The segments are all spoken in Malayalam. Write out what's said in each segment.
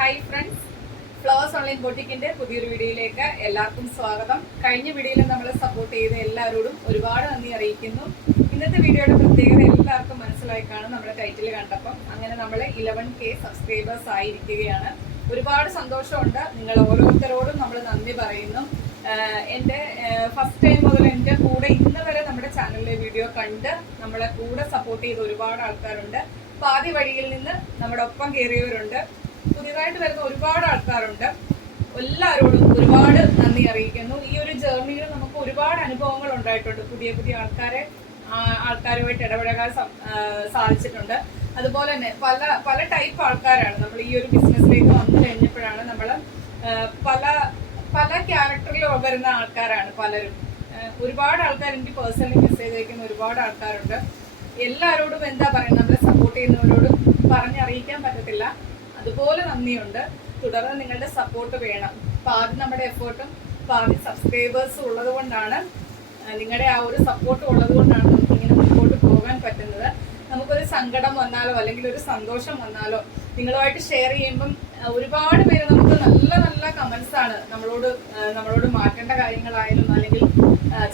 ഹായ് ഫ്രണ്ട്സ്, ഫ്ലവേഴ്സ് ഓൺലൈൻ ബൊട്ടിക്കിന്റെ പുതിയൊരു വീഡിയോയിലേക്ക് എല്ലാവർക്കും സ്വാഗതം. കഴിഞ്ഞ വീഡിയോയിൽ നമ്മളെ സപ്പോർട്ട് ചെയ്ത എല്ലാവരോടും ഒരുപാട് നന്ദി അറിയിക്കുന്നു. ഇന്നത്തെ വീഡിയോയുടെ പ്രത്യേകത എല്ലാവർക്കും മനസ്സിലായി കാണും. നമ്മുടെ ടൈറ്റിൽ കണ്ടപ്പം അങ്ങനെ നമ്മൾ 11K സബ്സ്ക്രൈബേഴ്സ് ആയിരിക്കുകയാണ്. ഒരുപാട് സന്തോഷമുണ്ട്. നിങ്ങൾ ഓരോരുത്തരോടും നമ്മൾ നന്ദി പറയുന്നു. എൻ്റെ ഫസ്റ്റ് ടൈം മുതൽ എൻ്റെ കൂടെ ഇന്ന് വരെ നമ്മുടെ ചാനലിലെ വീഡിയോ കണ്ട് നമ്മളെ കൂടെ സപ്പോർട്ട് ചെയ്ത ഒരുപാട് ആൾക്കാരുണ്ട്. പാതി വഴിയിൽ നിന്ന് നമ്മുടെ ഒപ്പം കയറിയവരുണ്ട്. പുതിയതായിട്ട് വരുന്ന ഒരുപാട് ആൾക്കാരുണ്ട്. എല്ലാവരോടും ഒരുപാട് നന്ദി അറിയിക്കുന്നു. ഈ ഒരു ജേർണിയിൽ നമുക്ക് ഒരുപാട് അനുഭവങ്ങൾ ഉണ്ടായിട്ടുണ്ട്. പുതിയ പുതിയ ആൾക്കാരുമായിട്ട് ഇടപഴകാൻ സാധിച്ചിട്ടുണ്ട്. അതുപോലെ തന്നെ പല ടൈപ്പ് ആൾക്കാരാണ് നമ്മൾ ഈ ഒരു ബിസിനസ്സിലേക്ക് വന്നു കഴിഞ്ഞപ്പോഴാണ് നമ്മൾ പല ക്യാരക്ടറിൽ വരുന്ന ആൾക്കാരാണ് പലരും. ഒരുപാട് ആൾക്കാർ എനിക്ക് പേഴ്സണലി മെസ്സേജ് അയക്കുന്ന ഒരുപാട് ആൾക്കാരുണ്ട്. എല്ലാവരോടും എന്താ പറയുക, നമ്മളെ സപ്പോർട്ട് ചെയ്യുന്നവരോടും പറഞ്ഞറിയിക്കാൻ പറ്റത്തില്ല. അതുപോലെ നന്ദിയുണ്ട്. തുടർന്ന് നിങ്ങളുടെ സപ്പോർട്ട് വേണം. പാതി നമ്മുടെ എഫേർട്ടും പാതി സബ്സ്ക്രൈബേഴ്സും ഉള്ളത് കൊണ്ടാണ്, നിങ്ങളുടെ ആ ഒരു സപ്പോർട്ട് ഉള്ളത് കൊണ്ടാണ് നമുക്ക് ഇങ്ങനെ മുമ്പോട്ട് പോകാൻ പറ്റുന്നത്. നമുക്കൊരു സങ്കടം വന്നാലോ അല്ലെങ്കിൽ ഒരു സന്തോഷം വന്നാലോ നിങ്ങളുമായിട്ട് ഷെയർ ചെയ്യുമ്പം ഒരുപാട് പേര് നമുക്ക് നല്ല നല്ല കമന്റ്സ് ആണ് നമ്മളോട് മാറ്റേണ്ട കാര്യങ്ങളായാലും അല്ലെങ്കിൽ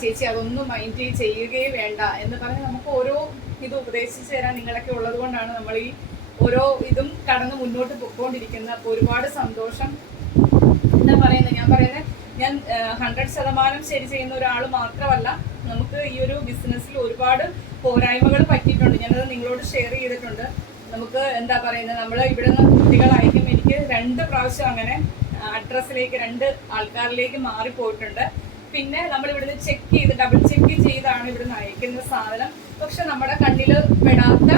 ചേച്ചി അതൊന്നും മൈൻഡ് ചെയ്യുകയേ വേണ്ട എന്ന് പറഞ്ഞ് നമുക്ക് ഓരോ ഇത് ഉപദേശിച്ചു തരാൻ നിങ്ങളൊക്കെ ഉള്ളത് കൊണ്ടാണ് നമ്മൾ ഈ ഓരോ ഇതും കടന്ന് മുന്നോട്ട് പൊയ്ക്കൊണ്ടിരിക്കുന്നത്. അപ്പോൾ ഒരുപാട് സന്തോഷം. എന്താ പറയുന്നത്, ഞാൻ 100% ശരി ചെയ്യുന്ന ഒരാൾ മാത്രമല്ല. നമുക്ക് ഈ ഒരു ബിസിനസ്സിൽ ഒരുപാട് പോരായ്മകൾ പറ്റിയിട്ടുണ്ട്. ഞാനത് നിങ്ങളോട് ഷെയർ ചെയ്തിട്ടുണ്ട്. നമുക്ക് എന്താ പറയുന്നത്, നമ്മൾ ഇവിടെ നിന്ന് കുട്ടികളായിരിക്കും. എനിക്ക് 2 പ്രാവശ്യം അങ്ങനെ അഡ്രസ്സിലേക്ക് 2 ആൾക്കാരിലേക്ക് മാറിപ്പോയിട്ടുണ്ട്. പിന്നെ നമ്മൾ ഇവിടുന്ന് ഡബിൾ ചെക്ക് ചെയ്താണ് ഇവിടുന്ന് അയക്കുന്ന സാധനം. പക്ഷെ നമ്മുടെ കണ്ണിൽ പെടാത്ത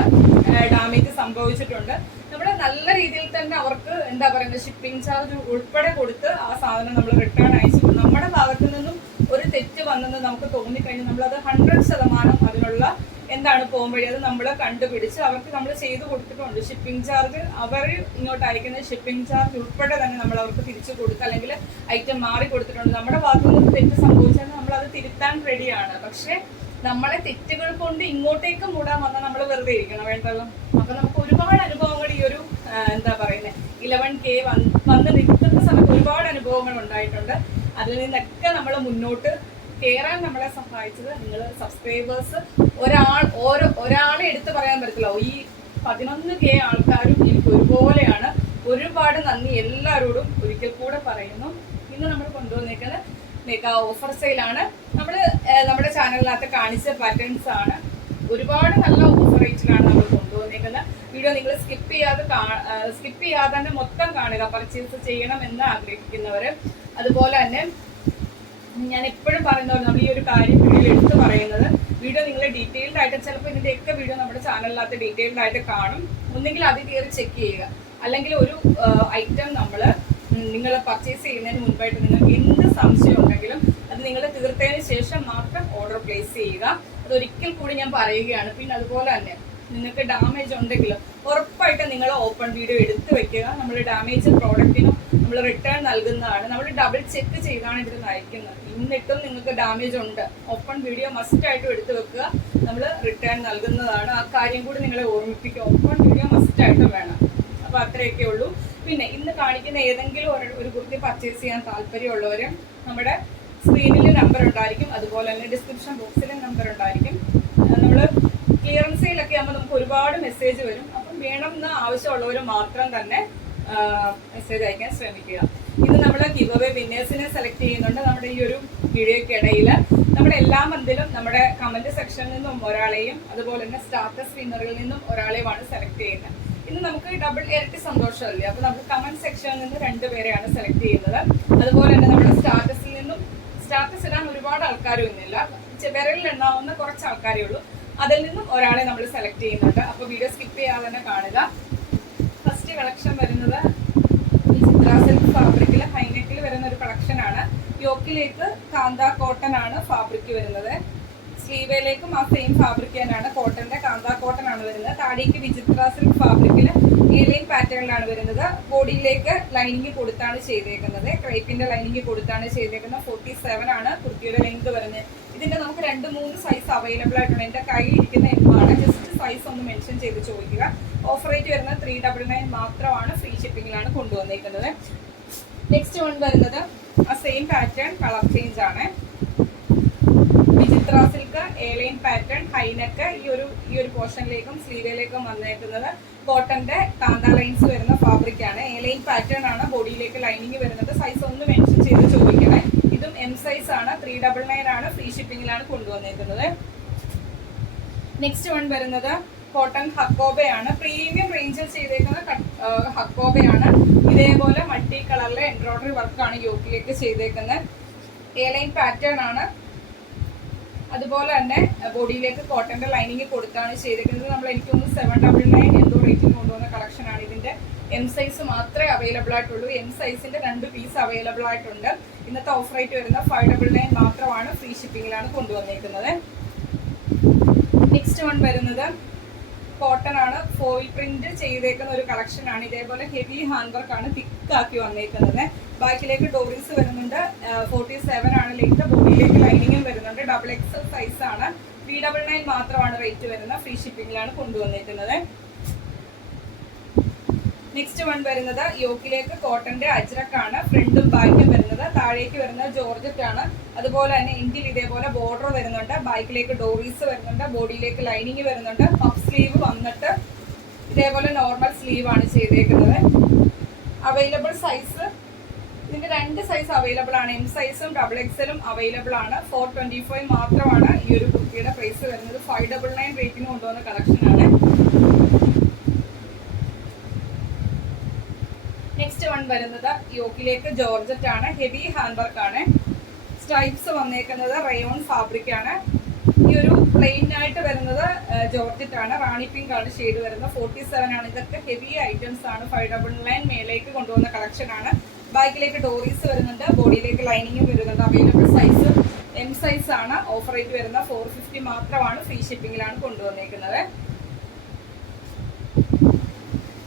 ഡാമേജ് സംഭവിച്ചിട്ടുണ്ട്. നമ്മൾ നല്ല രീതിയിൽ തന്നെ അവർക്ക് എന്താ പറയുന്നത് ഷിപ്പിംഗ് ചാർജ് ഉൾപ്പെടെ കൊടുത്ത് ആ സാധനം നമ്മൾ റിട്ടേൺ അയച്ചു. നമ്മുടെ ഭാഗത്തു നിന്നും ഒരു തെറ്റ് വന്നെന്ന് നമുക്ക് തോന്നിക്കഴിഞ്ഞാൽ നമ്മളത് 100% അതിനുള്ള എന്താണ് പോകുമ്പോഴേ അത് നമ്മൾ കണ്ടുപിടിച്ച് അവർക്ക് നമ്മൾ ചെയ്തു കൊടുത്തിട്ടുണ്ട്. ഷിപ്പിംഗ് ചാർജ് അവർ ഇങ്ങോട്ട് അയക്കുന്ന ഷിപ്പിംഗ് ചാർജ് ഉൾപ്പെടെ തന്നെ നമ്മൾ അവർക്ക് തിരിച്ചു കൊടുത്ത് അല്ലെങ്കിൽ ഐറ്റം മാറി കൊടുത്തിട്ടുണ്ട്. നമ്മുടെ ഭാഗത്തു നിന്ന് തെറ്റ് സംഭവിച്ചാൽ നമ്മളത് തിരുത്താൻ റെഡിയാണ്. പക്ഷെ നമ്മളെ തെറ്റുകൾ കൊണ്ട് ഇങ്ങോട്ടേക്ക് മൂടാൻ വന്നാൽ നമ്മൾ വെറുതെ ഇരിക്കണം, വേണ്ടല്ലോ. അപ്പൊ നമുക്ക് ഒരുപാട് അനുഭവങ്ങൾ ഈ ഒരു എന്താ പറയുന്നത് 11K വന്ന് നിൽക്കുന്ന സമയത്ത് ഒരുപാട് അനുഭവങ്ങൾ ഉണ്ടായിട്ടുണ്ട്. അതിൽ നിന്നൊക്കെ നമ്മൾ മുന്നോട്ട് കയറാൻ നമ്മളെ സഹായിച്ചത് നിങ്ങൾ സബ്സ്ക്രൈബേഴ്സ്. ഒരാളെ എടുത്ത് പറയാൻ പറ്റത്തില്ല. ഈ 11K ആൾക്കാരും എനിക്ക് ഒരുപോലെയാണ്. ഒരുപാട് നന്ദി എല്ലാവരോടും ഒരിക്കൽ കൂടെ പറയുന്നു. ഇന്ന് നമ്മൾ കൊണ്ടുവന്നേക്കുന്നത് മെഗാ ഓഫർ സെയിലാണ്. നമ്മുടെ ചാനലിനകത്ത് കാണിച്ച പാറ്റേൺസ് ആണ്. ഒരുപാട് നല്ല ഓഫർ റേറ്റിലാണ് നമ്മൾ കൊണ്ടുവന്നേക്കുന്നത്. വീഡിയോ നിങ്ങൾ സ്കിപ്പ് ചെയ്യാതെ തന്നെ മൊത്തം കാണുക, പർച്ചേസ് ചെയ്യണം എന്ന് ആഗ്രഹിക്കുന്നവര്. അതുപോലെ തന്നെ ഞാൻ എപ്പോഴും പറയുന്നവർ നമ്മൾ ഈ ഒരു കാര്യം വീഡിയോയിൽ എടുത്ത് പറയുന്നത്, വീഡിയോ നിങ്ങൾ ഡീറ്റെയിൽഡ് ആയിട്ട്, ചിലപ്പോൾ ഇതിൻ്റെയൊക്കെ വീഡിയോ നമ്മുടെ ചാനലിനകത്ത് ഡീറ്റെയിൽഡ് ആയിട്ട് കാണും. ഒന്നെങ്കിൽ അത് കയറി ചെക്ക് ചെയ്യുക, അല്ലെങ്കിൽ ഒരു ഐറ്റം നിങ്ങൾ പർച്ചേസ് ചെയ്യുന്നതിന് മുൻപായിട്ട് നിങ്ങൾക്ക് എന്ത് സംശയം ഉണ്ടെങ്കിലും അത് നിങ്ങൾ തീർത്തതിന് ശേഷം മാത്രം ഓർഡർ പ്ലേസ് ചെയ്യുക. അതൊരിക്കൽ കൂടി ഞാൻ പറയുകയാണ്. പിന്നെ അതുപോലെ തന്നെ നിങ്ങൾക്ക് ഡാമേജ് ഉണ്ടെങ്കിലും ഉറപ്പായിട്ടും നിങ്ങൾ ഓപ്പൺ വീഡിയോ എടുത്ത് വെക്കുക. നമ്മൾ ഡാമേജ് പ്രോഡക്റ്റിനും നമ്മൾ റിട്ടേൺ നൽകുന്നതാണ്. നമ്മൾ ഡബിൾ ചെക്ക് ചെയ്താണ് ഇവിടുന്ന് അയക്കുന്നത്. എന്നിട്ടും നിങ്ങൾക്ക് ഡാമേജ് ഉണ്ട്, ഓപ്പൺ വീഡിയോ മസ്റ്റായിട്ടും എടുത്ത് വെക്കുക. നമ്മൾ റിട്ടേൺ നൽകുന്നതാണ്. ആ കാര്യം കൂടി നിങ്ങളെ ഓർമ്മിപ്പിക്കുക. ഓപ്പൺ വീഡിയോ മസ്റ്റായിട്ടും വേണം. അപ്പോൾ അത്രയൊക്കെ ഉള്ളൂ. പിന്നെ ഇന്ന് കാണിക്കുന്ന ഏതെങ്കിലും ഒരു കുർത്തി പർച്ചേസ് ചെയ്യാൻ താല്പര്യമുള്ളവർ നമ്മുടെ സ്ക്രീനിൽ നമ്പർ ഉണ്ടായിരിക്കും. അതുപോലെ തന്നെ ഡിസ്ക്രിപ്ഷൻ ബോക്സിലും നമ്പർ ഉണ്ടായിരിക്കും. നമ്മൾ ക്ലിയറൻസ് സെയിലൊക്കെ ആകുമ്പോൾ നമുക്ക് ഒരുപാട് മെസ്സേജ് വരും. അപ്പം വേണമെന്ന് ആവശ്യമുള്ളവർ മാത്രം തന്നെ മെസ്സേജ് അയക്കാൻ ശ്രമിക്കുക. ഇത് നമ്മൾ ഗിവ് അവേ വിന്നേഴ്സിനെ സെലക്ട് ചെയ്യുന്നുണ്ട്. നമ്മുടെ ഈ ഒരു വീഡിയോയ്ക്കിടയിൽ നമ്മുടെ എല്ലാ മന്തിലും നമ്മുടെ കമന്റ് സെക്ഷനിൽ നിന്നും ഒരാളെയും അതുപോലെ തന്നെ സ്റ്റാറ്റസ് വിന്നറിൽ നിന്നും ഒരാളെയുമാണ് സെലക്ട് ചെയ്യുന്നത്. ഇന്ന് നമുക്ക് ഡബിൾ ഇരട്ടി സന്തോഷമല്ലേ. അപ്പോൾ നമുക്ക് കമന്റ് സെക്ഷനിൽ നിന്ന് 2 പേരെയാണ് സെലക്ട് ചെയ്യുന്നത്. അതുപോലെ തന്നെ നമ്മുടെ സ്റ്റാറ്റസ് ഇടാൻ ഒരുപാട് ആൾക്കാരും ഒന്നുമില്ല, വിരലിൽ എണ്ണാവുന്ന കുറച്ച് ആൾക്കാരേ ഉള്ളൂ. അതിൽ നിന്നും ഒരാളെ നമ്മൾ സെലക്ട് ചെയ്യുന്നുണ്ട്. അപ്പോൾ വീഡിയോ സ്കിപ്പ് ചെയ്യാതെ തന്നെ കാണുക. ഫസ്റ്റ് കളക്ഷൻ വരുന്നത് ഈ ചിത്ര സിൽക്ക് ഫാബ്രിക്കിൽ ഹൈനെക്കിൽ വരുന്ന ഒരു കളക്ഷനാണ്. യോക്കിലേക്ക് കാന്ത കോട്ടൺ ആണ് ഫാബ്രിക് വരുന്നത്. സ്ലീവേലേക്കും ആ സെയിം ഫാബ്രിക് തന്നെയാണ്, കോട്ടന്റെ കാന്ത കോട്ടൺ ആണ് വരുന്നത്. താടിക്ക് വിചിത്ര സിൽക്ക് ഫാബ്രിക്കിൽ ഏലിയൻ പാറ്റേണിലാണ് വരുന്നത്. ബോഡിയിലേക്ക് ലൈനിങ് കൊടുത്താണ് ചെയ്തേക്കുന്നത്. ക്രേപ്പിന്റെ ലൈനിങ് കൊടുത്താണ് ചെയ്തേക്കുന്നത്. 47 ആണ് കുർത്തിയുടെ ലെങ്ത് വരുന്നത്. ഇതിന്റെ നമുക്ക് 2-3 സൈസ് അവൈലബിൾ ആയിട്ടുണ്ട്. എന്റെ കയ്യിൽ ഇരിക്കുന്ന M ആണ്. ജസ്റ്റ് സൈസ് ഒന്ന് മെൻഷൻ ചെയ്ത് ചോദിക്കുക. ഓഫർ റേറ്റ് വരുന്നത് 399 മാത്രമാണ്. ഫ്രീ ഷിപ്പിംഗിലാണ് കൊണ്ടുവന്നേക്കുന്നത്. നെക്സ്റ്റ് വൺ വരുന്നത് ആ സെയിം പാറ്റേൺ കളർ ചേഞ്ച് ആണ്. വിചിത്ര സിൽക്ക് എലൈൻ പാറ്റേൺ ഹൈനെക്ക് ഈ ഒരു പോർഷനിലേക്കും സ്ലീവിലേക്കും വന്നേക്കുന്നത് കോട്ടന്റെ കാന്ത ലൈൻസ് വരുന്ന ഫാബ്രിക് ആണ്. എലൈൻ പാറ്റേൺ ആണ്. ബോഡിയിലേക്ക് ലൈനിങ് വരുന്നത്. സൈസ് ഒന്ന് മെൻഷൻ ചെയ്ത് ചോദിക്കണേ. ഇതും എം സൈസ് ആണ്. 399 ആണ്. ഫ്രീ ഷിപ്പിംഗിലാണ് കൊണ്ടുവന്നേക്കുന്നത്. നെക്സ്റ്റ് വൺ വരുന്നത് കോട്ടൺ ഹക്കോബയാണ്. പ്രീമിയം റേഞ്ചിൽ ചെയ്തേക്കുന്ന ഹക്കോബയാണ്. ഇതേപോലെ മൾട്ടി കളറിലെ എംബ്രോയിഡറി വർക്കാണ് യോക്കിലേക്ക് ചെയ്തേക്കുന്നത്. എലൈൻ പാറ്റേൺ ആണ്. അതുപോലെ തന്നെ ബോഡിയിലേക്ക് കോട്ടന്റെ ലൈനിങ് കൊടുത്താണ് ചെയ്തേക്കുന്നത്. നമ്മൾ എനിക്ക് തോന്നുന്നു 799 എന്തോ റേറ്റിൽ കൊണ്ടുവന്ന കളക്ഷൻ ആണ്. ഇതിന്റെ എം സൈസ് മാത്രമേ അവൈലബിൾ ആയിട്ടുള്ളൂ. എം സൈസിന്റെ 2 പീസ് അവൈലബിൾ ആയിട്ടുണ്ട്. ഇന്നത്തെ ഓഫർ റേറ്റ് വരുന്ന 599 മാത്രമാണ്. ഫ്രീ ഷിപ്പിംഗിലാണ് കൊണ്ടുവന്നേക്കുന്നത്. നെക്സ്റ്റ് വൺ വരുന്നത് കോട്ടൺ ആണ്. ഫോയിൽ പ്രിന്റ് ചെയ്തേക്കുന്ന ഒരു കളക്ഷൻ ആണ്. ഇതേപോലെ ഹെവി ഹാൻഡ് വർക്ക് ആണ് തിക്കാക്കി വന്നേക്കുന്നത്. ബാക്കിലേക്ക് ഡോറീസ് വരുന്നുണ്ട്. 47 ആണ് ലെങ്ത്. ബോഡിയിലേക്ക് ലൈനിങ്ങും വരുന്നുണ്ട്. XXL സൈസ് ആണ്. 399 മാത്രമാണ് റേറ്റ് വരുന്നത്. ഫ്രീ ഷിപ്പിംഗിലാണ് കൊണ്ടുവന്നേക്കുന്നത്. നെക്സ്റ്റ് വൺ വരുന്നത് യോക്കിലേക്ക് കോട്ടന്റെ അജ്രക്കാണ്. ഫ്രണ്ടും ബാക്കും വരുന്നത്. താഴേക്ക് വരുന്നത് ജോർജറ്റ് ആണ്. അതുപോലെ തന്നെ എങ്കിൽ ഇതേപോലെ ബോർഡർ വരുന്നുണ്ട്. ബാക്കിലേക്ക് ഡോറീസ് വരുന്നുണ്ട്. ബോഡിയിലേക്ക് ലൈനിങ് വരുന്നുണ്ട്. പഫ് സ്ലീവ് വന്നിട്ട് ഇതേപോലെ നോർമൽ സ്ലീവ് ആണ് ചെയ്തേക്കുന്നത്. അവൈലബിൾ സൈസ് ഇതിന്റെ 2 സൈസ് അവൈലബിൾ ആണ്. എം സൈസും XXLും അവൈലബിൾ ആണ്. 425 മാത്രമാണ് ഈ ഒരു കുർത്തിയുടെ പ്രൈസ് വരുന്നത്. 599 റേറ്റിന് കൊണ്ടുവന്ന കളക്ഷൻ ആണ്. നെക്സ്റ്റ് വൺ വരുന്നത് യോക്കിലേക്ക് ജോർജറ്റ് ആണ്. ഹെവി ഹാൻഡ് വർക്ക് ആണ്. സ്ട്രൈപ്സ് വന്നേക്കുന്നത് റയോൺ ഫാബ്രിക് ആണ്. ഈ ഒരു പ്ലെയിൻ ആയിട്ട് വരുന്നത് ജോർജറ്റ് ആണ്. റാണി പിങ്ക് ആണ് ഷെയ്ഡ് വരുന്നത്. 47 ആണ്. ഇതൊക്കെ ഹെവി ഐറ്റംസ് ആണ്. 599 മേലേക്ക് കൊണ്ടുവന്ന കളക്ഷൻ ആണ്. ബാക്കിലേക്ക് ഡോറീസ് വരുന്നുണ്ട്. ബോഡിയിലേക്ക് ലൈനിങ്ങും വരുന്നുണ്ട്. അവൈലബിൾ സൈസ് എം സൈസ് ആണ്. ഓഫർ റേറ്റ് വരുന്ന 450 മാത്രമാണ്. ഫ്രീ ഷിപ്പിംഗിലാണ് കൊണ്ടുവന്നേക്കുന്നത്.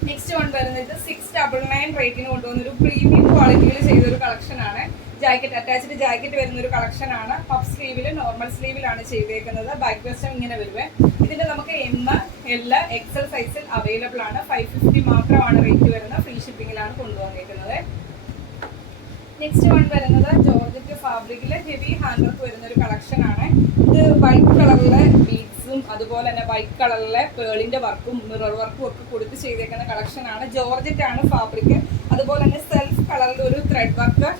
നെക്സ്റ്റ് വൺ വരുന്നത് 699 റേറ്റിന് കൊണ്ടുവന്ന ഒരു പ്രീമിയം ക്വാളിറ്റിയിൽ ചെയ്തൊരു കളക്ഷൻ ആണ്. ജാക്കറ്റ് അറ്റാച്ച്ഡ് ജാക്കറ്റ് വരുന്ന ഒരു കളക്ഷൻ ആണ്. പഫ് സ്ലീവില് നോർമൽ സ്ലീവിലാണ് ചെയ്തേക്കുന്നത്. ബാക്ക് വെസ്റ്റം ഇങ്ങനെ വരുവേ. ഇതിന്റെ നമുക്ക് M, L, XL സൈസിൽ അവൈലബിൾ ആണ്. 550 മാത്രമാണ് റേറ്റ് വരുന്നത്. ഫ്രീ ഷിപ്പിംഗിലാണ് കൊണ്ടുവന്നേക്കുന്നത്. നെക്സ്റ്റ് വൺ വരുന്നത് ജോർജറ്റ് ഫാബ്രിക്കില് ഹെവി ഹാൻഡ് വർക്ക് വരുന്ന ഒരു കളക്ഷൻ ആണ്. ഇത് വൈറ്റ് കളറിലെ ബീഡ്സും അതുപോലെ തന്നെ വൈറ്റ് കളറിലെ പേളിന്റെ വർക്കും മിറർ വർക്കും ഒക്കെ കൊടുത്ത് ചെയ്തേക്കുന്ന കളക്ഷൻ ആണ്. ജോർജറ്റ് ആണ് ഫാബ്രിക്. അതുപോലെ തന്നെ സെൽഫ് കളറിൽ ഒരു ത്രെഡ് വർക്ക്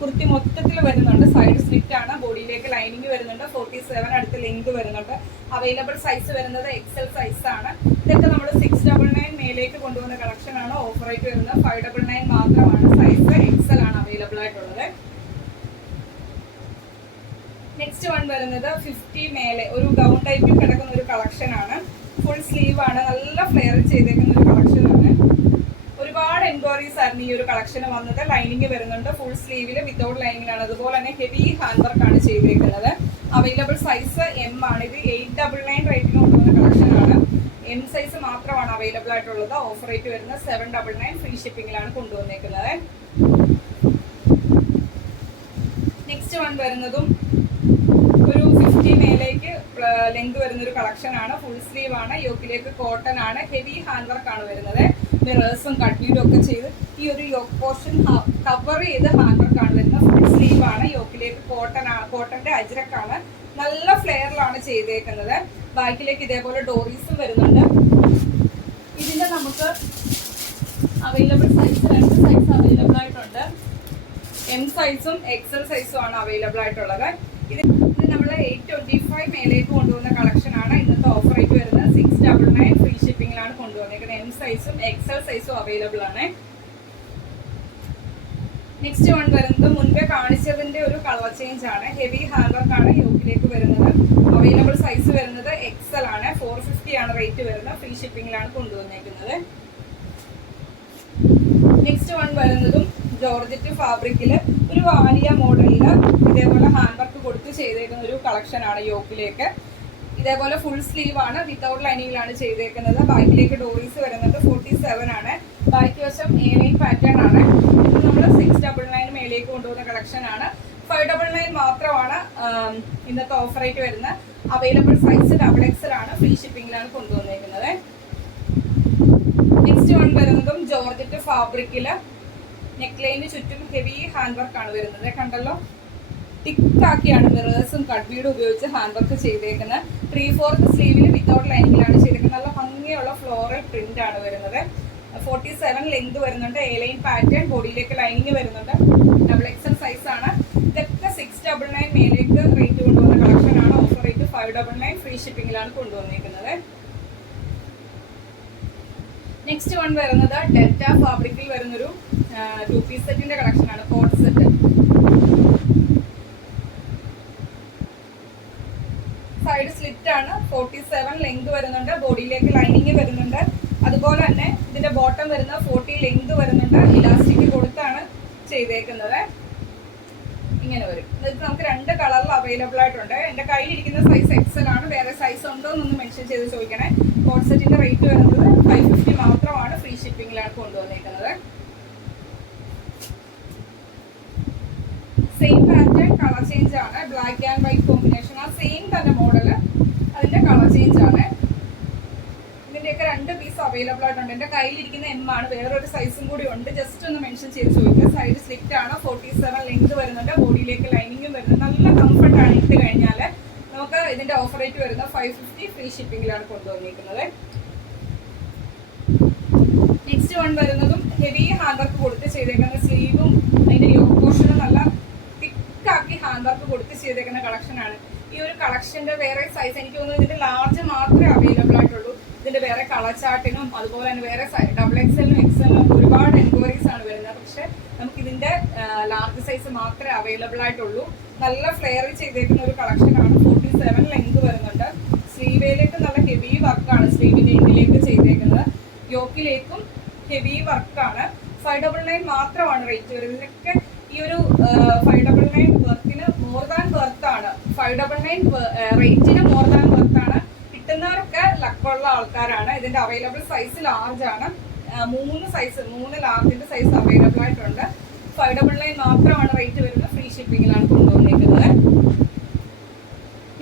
കുർത്തി മൊത്തത്തിൽ വരുന്നുണ്ട്. സൈഡ് സ്ലിറ്റ് ആണ്. ബോഡിയിലേക്ക് ലൈനിങ് വരുന്നുണ്ട്. 47 അടുത്ത് ലെങ്ത് വരുന്നുണ്ട്. അവൈലബിൾ സൈസ് വരുന്നത് XL സൈസ് ആണ്. ഇതൊക്കെ നമ്മൾ 699 മേലേക്ക് കൊണ്ടുവന്ന കളക്ഷൻ ആണ്. ഓഫർ റേറ്റ് വരുന്നത് 599 മാത്രമാണ്. സൈസ് XL ആണ് അവൈലബിൾ ആയിട്ടുള്ളത്. നെക്സ്റ്റ് വൺ വരുന്നത് 50 മേലെ ഒരു ഗൗൺ ടൈപ്പിൽ കിടക്കുന്ന ഒരു കളക്ഷൻ ആണ്. ഫുൾ സ്ലീവ് ആണ്. നല്ല ഫ്ലെയർ ചെയ്തേക്കുന്ന ഒരു കളക്ഷൻ ആണ്. ഒരുപാട് എൻക്വയറീസ് ആയിരുന്നു ഈ ഒരു കളക്ഷന് വന്നത്. ലൈനിങ് വരുന്നുണ്ട്. ഫുൾ സ്ലീവില് വിത്തൗട്ട് ലൈനിങ്ങിലാണ്. അതുപോലെ തന്നെ ഹെവി ഹാൻഡ് വർക്ക് ആണ് ചെയ്തേക്കുന്നത്. അവൈലബിൾ സൈസ് M ആണ്. ഇത് 899 റേറ്റിന് കൊണ്ടുവന്ന കളക്ഷൻ ആണ്. M സൈസ് മാത്രമാണ് അവൈലബിൾ ആയിട്ടുള്ളത്. ഓഫർ റേറ്റ് വരുന്നത് 799. ഫ്രീ ഷിപ്പിംഗിലാണ് കൊണ്ടുവന്നേക്കുന്നത്. നെക്സ്റ്റ് വൺ വരുന്നതും ഒരു 50 മേലേക്ക് ലെങ്ത് വരുന്ന ഒരു കളക്ഷൻ ആണ്. ഫുൾ സ്ലീവ് ആണ്. യോക്കിലേക്ക് കോട്ടൺ ആണ്. ഹെവി ഹാൻഡ് വർക്ക് ആണ് വരുന്നത്. മിറേഴ്സും കട്ട്ബീഡും ഒക്കെ ചെയ്ത് ഈ ഒരു യോക്ക് പോർഷൻ കവർ ചെയ്ത് ഹാൻഡ് വർക്ക് ആണ് വരുന്നത്. ഫുൾ സ്ലീവ് ആണ്. യോക്കിലേക്ക് കോട്ടന്റെ അജ്രക്കാണ്. നല്ല ഫ്ലെയറിലാണ് ചെയ്തേക്കുന്നത്. ബാക്കിലേക്ക് ഇതേപോലെ ഡോറീസും വരുന്നുണ്ട്. ഇതിന്റെ നമുക്ക് അവൈലബിൾ സൈസ് 2 സൈസ് അവൈലബിൾ ആയിട്ടുണ്ട്. M സൈസും XL സൈസും ആണ് അവൈലബിൾ ആയിട്ടുള്ളത്. ഇത് നമ്മൾ 825 മേലേക്ക് കൊണ്ടുവന്ന കളക്ഷൻ ആണ്. ഇന്നത്തെ ഓഫർ റേറ്റ് വരുന്നത് 699. ഫ്രീ ഷിപ്പിംഗിലാണ് കൊണ്ടുവന്നേക്കുന്നത്. M സൈസും XL സൈസും അവൈലബിൾ ആണ്. നെക്സ്റ്റ് വൺ വരുന്നത് മുൻപേ കാണിച്ചതിന്റെ ഒരു കളർ ചേഞ്ച് ആണ്. ഹെവി ഹാൻഡ് വർക്ക് ആണ് യോക്കിലേക്ക് വരുന്നത്. അവൈലബിൾ സൈസ് വരുന്നത് XL ആണ്. 450 ആണ് റേറ്റ് വരുന്നത്. ഫ്രീ ഷിപ്പിംഗിലാണ് കൊണ്ടുവന്നേക്കുന്നത്. നെക്സ്റ്റ് വൺ വരുന്നതും ജോർജറ്റ് ഫാബ്രിക്കില് ഒരു വാലിയ മോഡലില് ഇതേപോലെ ഹാൻഡ് വർക്ക് കൊടുത്ത് ചെയ്തേക്കുന്ന ഒരു കളക്ഷൻ ആണ്. യോക്കിലേക്ക് ഇതേപോലെ ഫുൾ സ്ലീവ് ആണ്. വിത്തൗട്ട് ലൈനിങ്ങിലാണ് ചെയ്തേക്കുന്നത്. ബാക്കിലേക്ക് ഡോറീസ് വരുന്നത്. 47 ആണ്. ബാക്കി വശം A9 പാറ്റേൺ ആണ്. ഇത് നമ്മൾ 699 മേലേക്ക് കൊണ്ടുവന്ന കളക്ഷൻ ആണ്. 599 മാത്രമാണ് ഇന്നത്തെ ഓഫർ ആയിട്ട് വരുന്ന. അവൈലബിൾ സൈസ് XXL ആണ്, ഫ്രീ ഷിപ്പിംഗിലാണ് കൊണ്ടുവന്നേക്കുന്നത്. നെക്സ്റ്റ് വൺ വരുന്നതും ജോർജറ്റ് ഫാബ്രിക്കില് നെക്ക് ലൈന് ചുറ്റും ഹെവി ഹാൻഡ് വർക്ക് ആണ് വരുന്നത്. കണ്ടല്ലോ, തിക്കാക്കിയാണ് മിറേഴ്സും കട്ട് ബീഡും ഉപയോഗിച്ച് ഹാൻഡ് വർക്ക് ചെയ്തേക്കുന്നത്. 3/4 സ്ലീവിൽ വിത്തൗട്ട് ലൈനിങ്ങിലാണ് ചെയ്തേക്കുന്നത്. നല്ല ഭംഗിയുള്ള ഫ്ലോറൽ പ്രിന്റ് ആണ് വരുന്നത്. 47 ലെങ്ത് വരുന്നുണ്ട്. എ ലൈൻ പാറ്റേൺ, ബോഡിയിലേക്ക് ലൈനിങ് വരുന്നുണ്ട്. XXL സൈസ് ആണ്. ഇതൊക്കെ 699 മേലേക്ക് റേറ്റ് കൊണ്ടുവന്ന കളക്ഷൻ ആണ്. ഓഫർ റേറ്റ് 599, ഫ്രീ ഷിപ്പിംഗിലാണ് കൊണ്ടുവന്നിരിക്കുന്നത്. നെക്സ്റ്റ് വൺ വരുന്നത് ഡെൽറ്റ ഫാബ്രിക്കിൽ വരുന്നൊരു 2 പീസ് സെറ്റിന്റെ കളക്ഷൻ ആണ്. കോട്ട് സെറ്റ് സൈഡ് സ്ലിറ്റ് ആണ്. 47 ലെങ്ത് വരുന്നുണ്ട്. ബോഡിയിലേക്ക് ലൈനിങ് വരുന്നുണ്ട്. അതുപോലെ തന്നെ ഇതിന്റെ ബോട്ടം വരുന്ന 40 ലെങ്ത് വരുന്നുണ്ട്. ഇലാസ്റ്റിക് കൊടുത്താണ് ചെയ്തേക്കുന്നത്. ഇങ്ങനെ വരും. ഇത് നമുക്ക് 2 കളറിൽ അവൈലബിൾ ആയിട്ടുണ്ട്. എന്റെ കയ്യിലിരിക്കുന്ന സൈസ് XL ആണ്. വേറെ സൈസ് ഉണ്ടോ എന്നൊന്ന് മെൻഷൻ ചെയ്ത് ചോദിക്കണേ. കോട്ട് സെറ്റിന്റെ റേറ്റ് വരുന്നത് 550 മാത്രമാണ്. ഫ്രീ ഷിപ്പിംഗിലാണ് കൊണ്ടുവന്നിരിക്കുന്നത്. സെയിം പാറ്റേൺ, കളർ ചേഞ്ച് ആണ്. Black and white combination. ആ സെയിം തന്നെ മോഡല്, അതിന്റെ കളർ ചേഞ്ച് ആണ്. ഇതിന്റെയൊക്കെ 2 പീസ് അവൈലബിൾ ആയിട്ടുണ്ട്. എന്റെ കയ്യിലിരിക്കുന്ന M ആണ്. വേറൊരു സൈസും കൂടി ഉണ്ട്. ജസ്റ്റ് ഒന്ന് മെൻഷൻ ചെയ്ത് ചോദിക്കുക. സൈഡ് സ്ലിറ്റ് ആണ്. 47 ലെങ്ത് വരുന്നുണ്ട്. ബോഡിയിലേക്ക് ലൈനിങ്ങും വരുന്നുണ്ട്. നല്ല കംഫർട്ട് ആണ് ഇട്ട് കഴിഞ്ഞാൽ. നമുക്ക് ഇതിന്റെ ഓഫർ റേറ്റ് വരുന്നത് 550, ഫ്രീ ഷിപ്പിംഗിലാണ് കൊണ്ടുവന്നിരിക്കുന്നത്. നെക്സ്റ്റ് വൺ വരുന്നതും ഹെവി ഹാൻഡ് വർക്ക് കൊടുത്ത് ചെയ്തേക്കുന്ന സ്ലീവും അതിന്റെ യോക്ക് പോർഷനും നല്ല തിക്കാക്കി ഹാൻഡ് വർക്ക് കൊടുത്ത് ചെയ്തേക്കുന്ന കളക്ഷൻ ആണ്. ഈ ഒരു കളക്ഷന്റെ വേറെ സൈസ് എനിക്ക് തോന്നുന്നു ഇതിന്റെ ലാർജ് മാത്രമേ അവൈലബിൾ ആയിട്ടുള്ളൂ. ഇതിന്റെ വേറെ കളർ ചാർട്ടിനും അതുപോലെ തന്നെ വേറെ XXL നും XL നും ഒരുപാട് എൻക്വയറീസ് ആണ് വരുന്നത്. പക്ഷെ നമുക്ക് ഇതിന്റെ ലാർജ് സൈസ് മാത്രമേ അവൈലബിൾ ആയിട്ടുള്ളൂ. നല്ല ഫ്ലെയർ ചെയ്തേക്കുന്ന ഒരു കളക്ഷൻ ആണ്. 47 ലെങ്ത് വരുന്നുണ്ട്. സ്ലീവിലേക്ക് നല്ല ഹെവി വർക്കാണ് സ്ലീവിന്റെ എൻഡിലേക്ക് ചെയ്തേക്കുന്നത്. യോക്കിലേക്കും ഹെവി വർക്കാണ്. 599 മാത്രമാണ് റേറ്റ് വരുന്നത്. ഇതൊക്കെ ഈ ഒരു 599 വർത്തിന് മോർ ദാൻ വർത്ത് ആണ്. 599 റേറ്റിന് മോർ ദാൻ വർത്ത് ആണ്. കിട്ടുന്നവരൊക്കെ ലക്കുള്ള ആൾക്കാരാണ്. ഇതിന്റെ അവൈലബിൾ സൈസ് ലാർജ് ആണ്. 3 ലാർജിന്റെ സൈസ് അവൈലബിൾ ആയിട്ടുണ്ട്. 599 മാത്രമാണ് റേറ്റ് വരുന്നത്. ഫ്രീ ഷിപ്പിംഗിലാണ് കൊണ്ടുവന്നിരിക്കുന്നത്.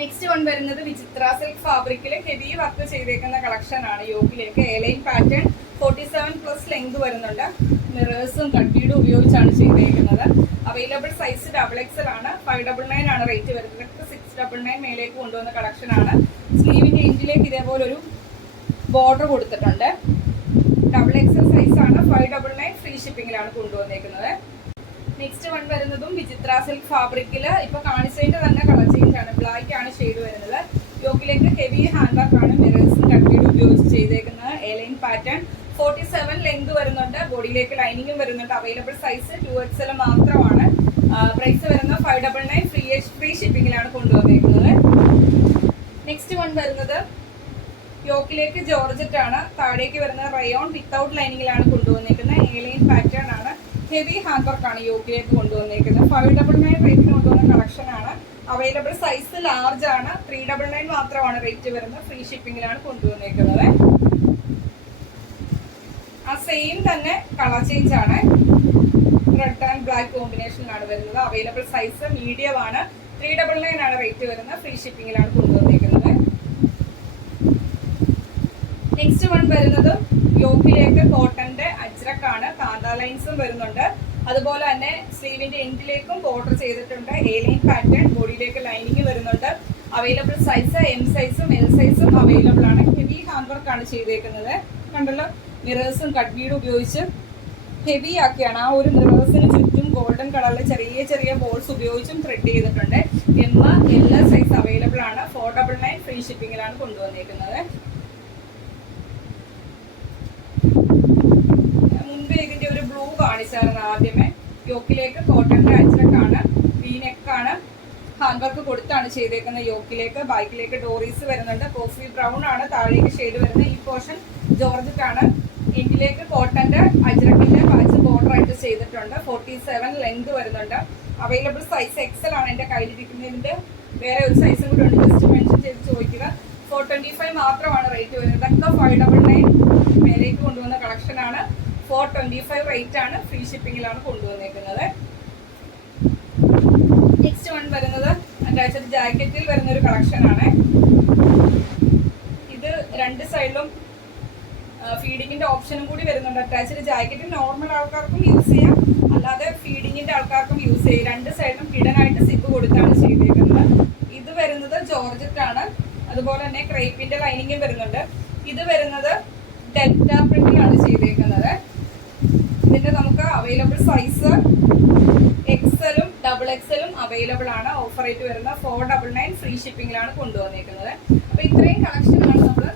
നെക്സ്റ്റ് വൺ വരുന്നത് വിചിത്ര സിൽക്ക് ഫാബ്രിക്കില് ഹെവി വർക്ക് ചെയ്തേക്കുന്ന കളക്ഷൻ ആണ്. യോക്കിലേക്ക് എ ലൈൻ പാറ്റേൺ, 47+ ലെങ്ത് വരുന്നുണ്ട്. മിറേഴ്സും കട്ട് ബീഡും ഉപയോഗിച്ചാണ് ചെയ്തേക്കുന്നത്. അവൈലബിൾ സൈസ് XXL ആണ്. 599 ആണ് റേറ്റ് വരുന്നത്. 699 മേലേക്ക് കൊണ്ടുവന്ന കളക്ഷൻ ആണ്. സ്ലീവിന്റെ എൻഡിലേക്ക് ഇതേപോലെ ഒരു ബോർഡർ കൊടുത്തിട്ടുണ്ട്. XXL സൈസ് ആണ്. 599, ഫ്രീ ഷിപ്പിംഗിലാണ് കൊണ്ടുവന്നേക്കുന്നത്. നെക്സ്റ്റ് വൺ വരുന്നതും വിചിത്ര സിൽക്ക് ഫാബ്രിക്കില് ഇപ്പൊ കാണിച്ചതിന്റെ തന്നെ കളർ ചേഞ്ച് ആണ്. ബ്ലാക്ക് ആണ് ഷെയ്ഡ് വരുന്നത്. യോക്കിലേക്ക് ഹെവി ഹാൻഡ് വർക്ക് ആണ്. മിറേഴ്സും കട്ട് ബീഡും ഉപയോഗിച്ച് ചെയ്തേക്കുന്നത്. എ ലൈൻ പാറ്റേൺ, 47 ലെങ്ത് വരുന്നുണ്ട്. ബോഡിയിലേക്ക് ലൈനിങ്ങും വരുന്നുണ്ട്. അവൈലബിൾ സൈസ് 2XL മാത്രമാണ്. പ്രൈസ് വരുന്നത് 599, ഫ്രീ ഷിപ്പിംഗിലാണ് കൊണ്ടുവന്നിരിക്കുന്നത്. നെക്സ്റ്റ് വൺ വരുന്നത് യോക്കിലേക്ക് ജോർജറ്റ് ആണ്. താഴേക്ക് വരുന്ന റയോൺ വിത്തൗട്ട് ലൈനിങ്ങിലാണ് കൊണ്ടുവന്നിരിക്കുന്നത്. എ ലൈൻ പാറ്റേൺ ആണ്. ഹെവി ഹാൻഡ് വർക്ക് ആണ് യോക്കിലേക്ക് കൊണ്ടുവന്നിരിക്കുന്നത്. 599 റേറ്റിന് കൊണ്ടുവന്ന കളക്ഷൻ ആണ്. അവൈലബിൾ സൈസ് ലാർജ് ആണ്. 399 മാത്രമാണ് റേറ്റ് വരുന്നത്. ഫ്രീ ഷിപ്പിംഗിലാണ് കൊണ്ടുവന്നിരിക്കുന്നത്. ആ സെയിം തന്നെ കളർ ചേഞ്ച് ആണ്. റെഡ് ആൻഡ് ബ്ലാക്ക് കോമ്പിനേഷനിലാണ് വരുന്നത്. അവൈലബിൾ സൈസ് മീഡിയം ആണ്. 399 ആണ് റേറ്റ് വരുന്നത്. ഫ്രീ ഷിപ്പിംഗിലാണ് കൊണ്ടുവന്നിരിക്കുന്നത്. നെക്സ്റ്റ് വൺ വരുന്നത് യോക്കിലേക്ക് കോട്ടന്റെ അജ്രക്കാണ്. കാന്ത ലൈൻസും വരുന്നുണ്ട്. അതുപോലെ തന്നെ സ്ലീവിന്റെ എൻഡിലേക്കും ബോർഡർ ചെയ്തിട്ടുണ്ട്. എ ലൈൻ പാറ്റേൺ, ബോഡിയിലേക്ക് ലൈനിങ് വരുന്നുണ്ട്. അവൈലബിൾ സൈസ് M സൈസും L സൈസും അവൈലബിൾ ആണ്. ഹെവി ഹാൻഡ് വർക്ക് ആണ് ചെയ്തേക്കുന്നത്. കണ്ടല്ലോ, മിറേഴ്സും കട്ട് ബീഡും ഉപയോഗിച്ച് ഹെവി ആക്കിയാണ്. ആ ഒരു മിറേഴ്സിന് ചുറ്റും ഗോൾഡൻ കളറിൽ ചെറിയ ചെറിയ ബോൾസ് ഉപയോഗിച്ചും ത്രെഡ് ചെയ്തിട്ടുണ്ട്. M, L സൈസ് അവൈലബിൾ ആണ്. 499, ഫ്രീ ഷിപ്പിംഗിലാണ് കൊണ്ടുവന്നിരിക്കുന്നത്. മുൻപ് ഇതിന്റെ ഒരു ബ്ലൂ കാണിച്ചായിരുന്നു ആദ്യമേ. യോക്കിലേക്ക് കോട്ടന്റെ അജ്രക്കാണ്. വീനെക്കാണ്. ഹാൻഡ് വർക്ക് കൊടുത്താണ് ചെയ്തേക്കുന്നത്. യോക്കിലേക്ക് ബാക്കിലേക്ക് ഡോറീസ് വരുന്നുണ്ട്. കോഫി ബ്രൗൺ ആണ് താഴേക്ക് ഷെയ്ഡ് വരുന്നത്. ഈ പോർഷൻ ജോർജറ്റ് ആണ്. എൻഡിലേക്ക് കോട്ടന്റെ അജ്രക്കിന്റെ പാച്ച് ബോർഡർ ആയിട്ട് ചെയ്തിട്ടുണ്ട്. 47 ലെങ്ത് വരുന്നുണ്ട്. അവൈലബിൾ സൈസ് XL ആണ് എന്റെ കയ്യിലിരിക്കുന്നതിന്റെ. വേറെ ഒരു സൈസും കൂടി ഉണ്ട്. ജസ്റ്റ് മെൻഷൻ ചെയ്ത് ചോദിക്കുക. 425 മാത്രമാണ് റേറ്റ് വരുന്നത്. ഇതൊക്കെ 599 മേലേക്ക് കൊണ്ടുവന്ന കളക്ഷൻ ആണ്. 425 റേറ്റ് ആണ്. ഫ്രീ ഷിപ്പിംഗിലാണ് കൊണ്ടുവന്നേക്കുന്നത്. നെക്സ്റ്റ് വൺ വരുന്നത് അറ്റാച്ച്ഡ് ജാക്കറ്റിൽ വരുന്ന ഒരു കളക്ഷൻ ആണ്. ഇത് രണ്ട് സൈഡിലും ഫീഡിങ്ങിന്റെ ഓപ്ഷനും കൂടി വരുന്നുണ്ട്. അറ്റാച്ച്ഡ് ജാക്കറ്റ് നോർമൽ ആൾക്കാർക്കും യൂസ് ചെയ്യാം, അല്ലാതെ ഫീഡിങ്ങിന്റെ ആൾക്കാർക്കും യൂസ് ചെയ്യാം. രണ്ട് സൈഡിലും ഹിഡൻ ആയിട്ട് സിപ്പ് കൊടുത്താണ് ചെയ്തേക്കുന്നത്. ഇത് വരുന്നത് ജോർജറ്റ് ആണ്. അതുപോലെ തന്നെ ക്രേപ്പിന്റെ ലൈനിങ്ങും വരുന്നുണ്ട്. ഇത് വരുന്നത് ഡെൽറ്റ പ്രിന്റിലാണ് ചെയ്തേക്കുന്നത്. ഇതിന്റെ നമുക്ക് അവൈലബിൾ സൈസ് എക്സലും ഡബിൾ എക്സലും അവൈലബിൾ ആണ്. ഓഫർ റേറ്റ് വരുന്ന 499 ഫ്രീ ഷിപ്പിംഗിലാണ് കൊണ്ടുവന്നേക്കുന്നത്. അപ്പൊ ഇത്രയും കളക്ഷനാണ് നമ്മൾ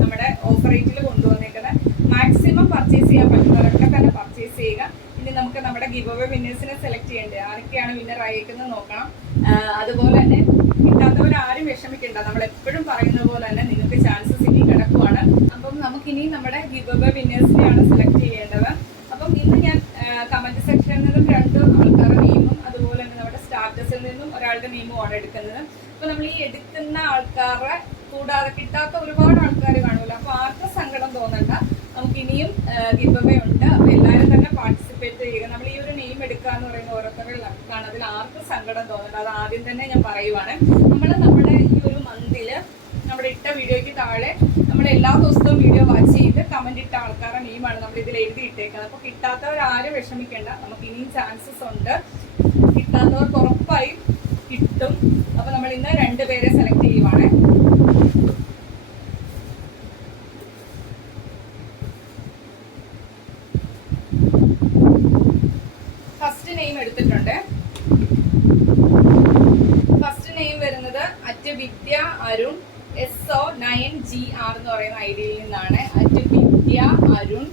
നമ്മുടെ ഓഫർ റേറ്റിൽ കൊണ്ടുവന്നേക്കുന്നത്. മാക്സിമം പർച്ചേസ് ചെയ്യാൻ പറ്റുന്നവരൊക്കെ തന്നെ പർച്ചേസ് ചെയ്യുക. ഇനി നമുക്ക് നമ്മുടെ ഗിവ് അവേ വിന്നേഴ്സിനെ സെലക്ട് ചെയ്യേണ്ടത്, ആരൊക്കെയാണ് വിന്നർ ആയിരിക്കുന്നത് നോക്കണം. അതുപോലെ തന്നെ കിട്ടാത്തവരാരും വിഷമിക്കേണ്ട, നമ്മൾ എപ്പോഴും പറയുന്ന പോലെ തന്നെ നിങ്ങൾക്ക് ചാൻസസ് ഇനി കിടക്കുവാണ്. അപ്പം നമുക്കിനി നമ്മുടെ ഗിവ് അവേ വിന്നേഴ്സിനെയാണ് സെലക്ട് ചെയ്യേണ്ടത്. അപ്പം ഇന്ന് ഞാൻ കമന്റ് സെക്ഷനിൽ നിന്നും 2 ആൾക്കാരുടെ നെയിമും അതുപോലെ തന്നെ നമ്മുടെ സ്റ്റാറ്റസിൽ നിന്നും ഒരാളുടെ നെയിമുമാണ് എടുക്കുന്നത്. അപ്പൊ നമ്മൾ ഈ എടുക്കുന്ന ആൾക്കാരെ കൂടാതെ കിട്ടാത്ത ഒരുപാട് ആൾക്കാർ കാണുമല്ലോ. അപ്പൊ ആർക്കും സങ്കടം തോന്നണ്ട, നമുക്ക് ഇനിയും ഗിവ് അവേ ഉണ്ട്. അപ്പൊ എല്ലാവരും തന്നെ പാർട്ടിസിപ്പേറ്റ് ചെയ്യുക. നമ്മൾ ഈ ഒരു നെയിം എടുക്കുക എന്ന് പറയുന്ന ഓരോരുത്തരുടെ ലക്കാണ്. അതിൽ ആർക്കും സങ്കടം തോന്നണ്ട, അത് ആദ്യം തന്നെ ഞാൻ പറയുവാണ്. നമ്മുടെ ഈ ഒരു മന്തില് നമ്മുടെ ഇട്ട വീഡിയോയ്ക്ക് താഴെ നമ്മൾ എല്ലാ ദിവസവും വീഡിയോ വാച്ച് ചെയ്ത് കമന്റ് ഇട്ട ആൾക്കാരുടെ നെയിമാണ് നമ്മൾ ഇതിൽ എഴുതിയിട്ടേക്കുന്നത്. അപ്പൊ കിട്ടാത്തവരാരും വിഷമിക്കേണ്ട, നമുക്ക് ഇനിയും ചാൻസസ് ഉണ്ട്. കിട്ടാത്തവർക്ക് ഉറപ്പായും കിട്ടും. അപ്പൊ നമ്മൾ ഇന്ന് 2 പേരെ സെലക്ട് ചെയ്യുവാണ്. ഫസ്റ്റ് നെയിം എടുത്തിട്ടുണ്ട്. ഫസ്റ്റ് നെയിം വരുന്നത് @വിദ്യ അരുൺ SO9GR എന്ന് പറയുന്ന ഐഡിയിൽ നിന്നാണ്. @വിദ്യ അരുൺ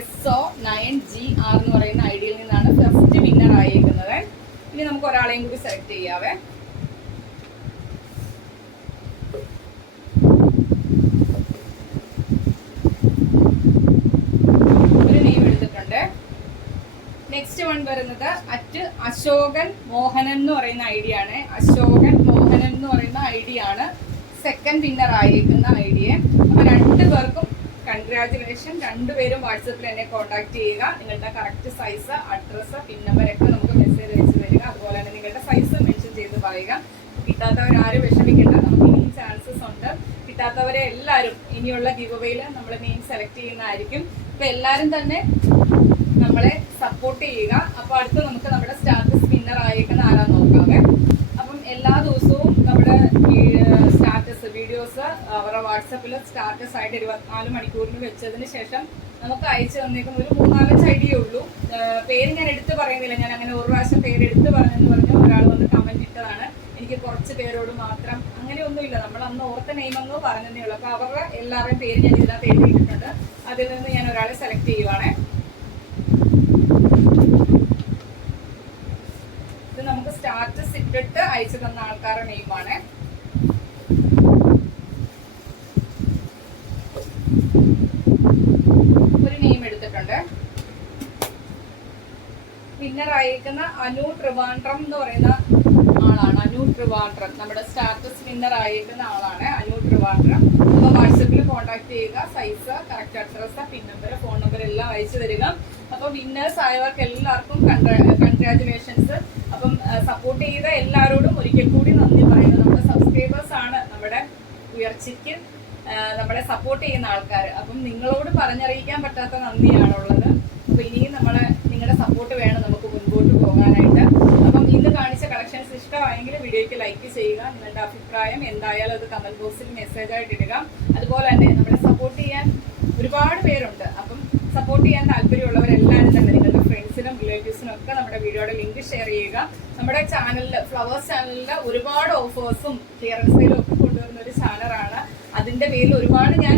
SO9GR എന്ന് പറയുന്ന ഐഡിയിൽ നിന്നാണ് ഫസ്റ്റ് വിന്നർ ആയിരിക്കുന്നത്. ഇനി നമുക്ക് ഒരാളെയും കൂടി സെലക്ട് ചെയ്യാവേ. ഒരു നെയിം എടുത്തിട്ടുണ്ട്. നെക്സ്റ്റ് വൺ വരുന്നത് @അശോകൻ മോഹനൻ എന്ന് പറയുന്ന ഐഡിയ ആണ്. അശോകൻ മോഹനൻ എന്ന് പറയുന്ന ഐഡിയ ആണ് സെക്കൻഡ് വിന്നർ ആയിരിക്കുന്ന ഐഡിയ. അപ്പൊ 2 പേർക്കും കൺഗ്രാജുലേഷൻ. 2 പേരും വാട്സപ്പിൽ എന്നെ കോൺടാക്ട് ചെയ്യുക. നിങ്ങളുടെ correct size, address, pin number ഒക്കെ നമുക്ക് മെസ്സേജ് അയച്ചു തരിക. അതുപോലെ തന്നെ നിങ്ങളുടെ സൈസ് മെൻഷൻ ചെയ്ത് പറയുക. കിട്ടാത്തവരാരും വിഷമിക്കേണ്ട, നമുക്ക് ഇനിയും ചാൻസസ് ഉണ്ട്. കിട്ടാത്തവരെ എല്ലാവരും ഇനിയുള്ള ഗിവ് അവേയിൽ നമ്മൾ നെയിം സെലക്ട് ചെയ്യുന്നതായിരിക്കും. അപ്പൊ എല്ലാവരും തന്നെ നമ്മളെ സപ്പോർട്ട് ചെയ്യുക. അപ്പൊ അടുത്ത് നമുക്ക് നമ്മുടെ സ്റ്റാറ്റസ് വിന്നർ ആയിരിക്കുന്ന ആരാന്ന് നോക്കാവേ. അപ്പം എല്ലാ ദിവസവും നമ്മുടെ സ്റ്റാറ്റസ് വീഡിയോസ് അവരുടെ വാട്സപ്പിൽ സ്റ്റാറ്റസ് ആയിട്ട് 24 മണിക്കൂറിന് വെച്ചതിന് ശേഷം നമുക്ക് അയച്ചു തന്നേക്കുന്ന ഒരു 3-4 ഐഡിയേ ഉള്ളൂ. പേര് ഞാൻ എടുത്ത് പറയുന്നില്ല. ഞാൻ അങ്ങനെ ഒരു പ്രാവശ്യം പേര് എടുത്ത് പറഞ്ഞെന്ന് പറഞ്ഞു ഒരാൾ വന്ന് കമന്റ് ഇട്ടതാണ്. എനിക്ക് കുറച്ച് പേരോട് മാത്രം അങ്ങനെയൊന്നുമില്ല, നമ്മൾ അന്ന് ഓർത്ത നെയിമെന്നോ പറഞ്ഞതേ ഉള്ളൂ. അപ്പൊ അവരുടെ എല്ലാവരുടെയും പേര് ഞാൻ ഇതിനകത്ത് എഴുതിയിട്ടുണ്ട്. അതിൽ നിന്ന് ഞാൻ ഒരാളെ സെലക്ട് ചെയ്യുവാണേ. ഇത് നമുക്ക് സ്റ്റാറ്റസ് ഇട്ടിട്ട് അയച്ചു തന്ന ആൾക്കാരുടെ നെയിമാണ്. ഒരു നെയിം എടുത്തിട്ടുണ്ട്. വിന്നർ ആയിരിക്കുന്ന അനു ട്രിവാൻഡ്രം എന്ന് പറയുന്ന ആളാണ്. അനു ട്രിവാൻഡ്രം നമ്മുടെ സ്റ്റാറ്റസ് വിന്നർ ആയിരിക്കുന്ന ആളാണ് അനു ട്രിവാൻഡ്രം. അപ്പൊ വാട്സപ്പിൽ കോൺടാക്ട് ചെയ്യുക. Size, correct address, pin number, phone number എല്ലാം അയച്ചു തരിക. അപ്പൊ വിന്നേഴ്സ് ആയവർക്ക് എല്ലാവർക്കും കൺഗ്രാജുലേഷൻസ്. അപ്പം സപ്പോർട്ട് ചെയ്ത എല്ലാവരോടും ഒരിക്കൽ കൂടി നന്ദി പറയുന്നു. നമ്മുടെ സബ്സ്ക്രൈബേഴ്സ് ആണ് നമ്മുടെ ഉയർച്ചയ്ക്ക് നമ്മളെ സപ്പോർട്ട് ചെയ്യുന്ന ആൾക്കാർ. അപ്പം നിങ്ങളോട് പറഞ്ഞറിയിക്കാൻ പറ്റാത്ത നന്ദിയാണുള്ളത്. അപ്പൊ ഇനിയും നിങ്ങളുടെ സപ്പോർട്ട് വേണം നമുക്ക് മുൻപോട്ട് പോകാനായിട്ട്. അപ്പം ഇന്ന് കാണിച്ച കളക്ഷൻസ് ഇഷ്ടമായെങ്കിൽ വീഡിയോയ്ക്ക് ലൈക്ക് ചെയ്യുക. നിങ്ങളുടെ അഭിപ്രായം എന്തായാലും അത് കമന്റ് ബോക്സിൽ മെസ്സേജ് ആയിട്ട് ഇടുക. അതുപോലെ തന്നെ നമ്മളെ സപ്പോർട്ട് ചെയ്യാൻ ഒരുപാട് പേരുണ്ട്. അപ്പം സപ്പോർട്ട് ചെയ്യാൻ താല്പര്യമുള്ളവരെല്ലാവരും തന്നെ നിങ്ങളുടെ ഫ്രണ്ട്സിനും റിലേറ്റീവ്സിനും ഒക്കെ നമ്മുടെ വീഡിയോയുടെ ലിങ്ക് ഷെയർ ചെയ്യുക. നമ്മുടെ ചാനലിൽ ഫ്ലവേഴ്സ് ചാനലിൽ ഒരുപാട് ഓഫേഴ്സും ക്ലിയറൻസ് സെയിലും ഒക്കെ കൊണ്ടുവരുന്ന ഒരു ചാനലാണ്. അതിന്റെ പേരിൽ ഒരുപാട് ഞാൻ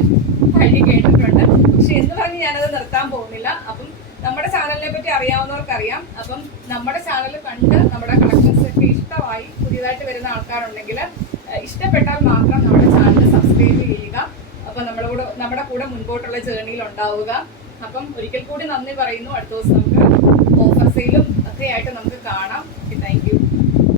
വഴി കേട്ടിട്ടുണ്ട്. പക്ഷെ എന്ന് പറഞ്ഞ് ഞാനത് നിർത്താൻ പോകുന്നില്ല. അപ്പം നമ്മുടെ ചാനലിനെ പറ്റി അറിയാവുന്നവർക്കറിയാം. അപ്പം നമ്മുടെ ചാനൽ കണ്ട് നമ്മുടെ കളക്ഷൻസ് ഒക്കെ ഇഷ്ടമായി പുതിയതായിട്ട് വരുന്ന ആൾക്കാരുണ്ടെങ്കിൽ ഇഷ്ടപ്പെട്ടാൽ മാത്രം നമ്മുടെ ചാനൽ സബ്സ്ക്രൈബ് ചെയ്യുക. അപ്പൊ നമ്മുടെ കൂടെ മുൻപോട്ടുള്ള ജേർണിയിൽ ഉണ്ടാവുക. അപ്പം ഒരിക്കൽ കൂടി നന്ദി പറയുന്നു. അടുത്ത ദിവസം നമുക്ക് ഓഫർ സെയിലും ഒക്കെ ആയിട്ട് നമുക്ക് കാണാം. Thank you.